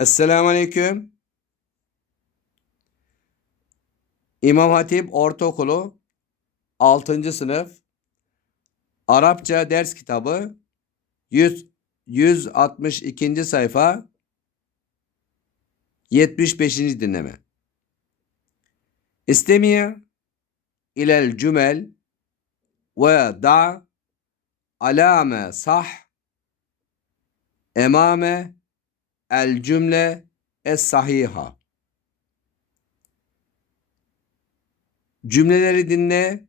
Esselamu Aleyküm. İmam Hatip Ortaokulu 6. sınıf Arapça ders kitabı 100, 162. sayfa 75. dinleme. İstemiye ilel cümel ve da alame sah emame el cümle es sahiha. Cümleleri dinle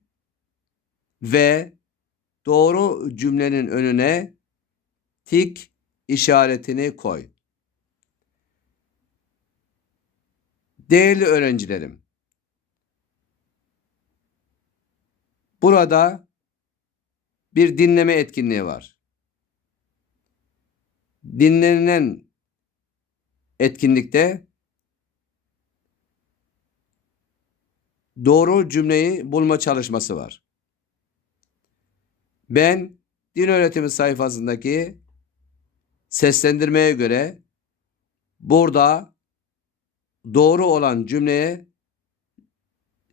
ve doğru cümlenin önüne tik işaretini koy. Değerli öğrencilerim, burada bir dinleme etkinliği var. Dinlenen etkinlikte doğru cümleyi bulma çalışması var. Ben din öğretimi sayfasındaki seslendirmeye göre burada doğru olan cümleye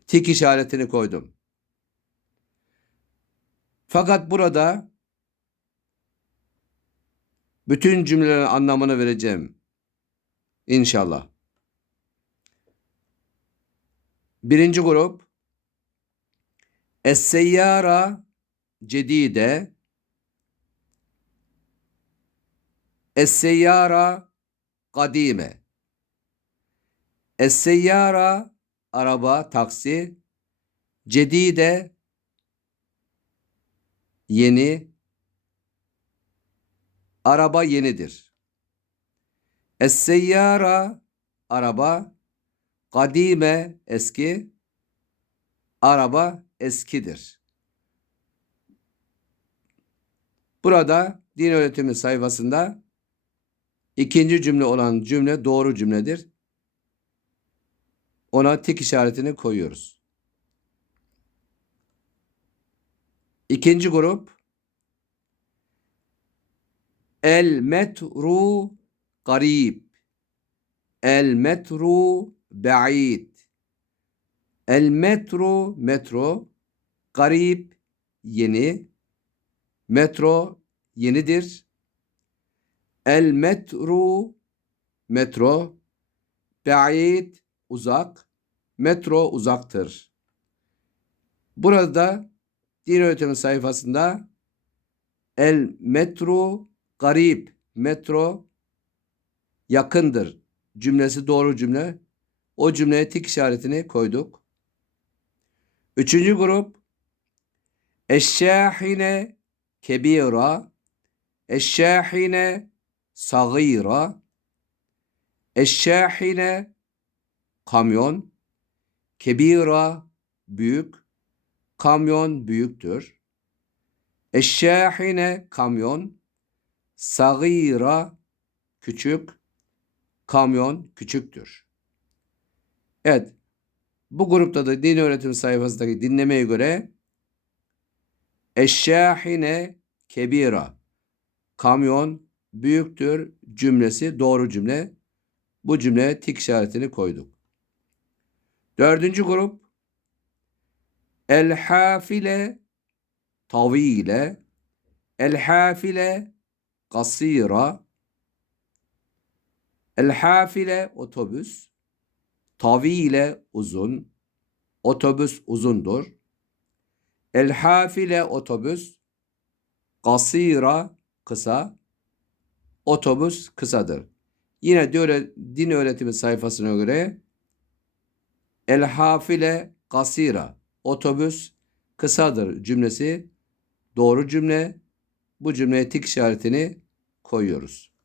tik işaretini koydum. Fakat burada bütün cümlelerin anlamını vereceğim. İnşallah. Birinci grup. Es-seyyara cedide. Es-seyyara kadime. Es-seyyara araba, taksi. Cedide yeni. Araba yenidir. Es-seyyara araba kadime eski araba eskidir. Burada din öğretimi sayfasında ikinci cümle olan cümle doğru cümledir. Ona tik işaretini koyuyoruz. İkinci grup El metru garib El metru ba'id El metro metro garip yeni metro yenidir. El metro ba'id uzak metro uzaktır. Burada din öğretimi sayfasında el metro garip metro yakındır cümlesi doğru cümle. O cümleye tik işaretini koyduk. Üçüncü grup. Eşşahine kebira eşşahine sagira eşşahine kamyon. Kebira büyük. Kamyon büyüktür. Eşşahine kamyon. Sagira küçük kamyon küçüktür. Evet bu grupta da din öğretimi sayfasındaki dinlemeye göre eşşahine kebira kamyon büyüktür cümlesi doğru cümle. Bu cümleye tik işaretini koyduk. Dördüncü grup el hafile tavile el kasira el hafile otobüs Tavile uzun. Otobüs uzundur. El hafile otobüs. Kasira kısa. Otobüs kısadır. Yine din öğretimi sayfasına göre el hafile kasira otobüs kısadır cümlesi doğru cümle. Bu cümleye tik işaretini koyuyoruz.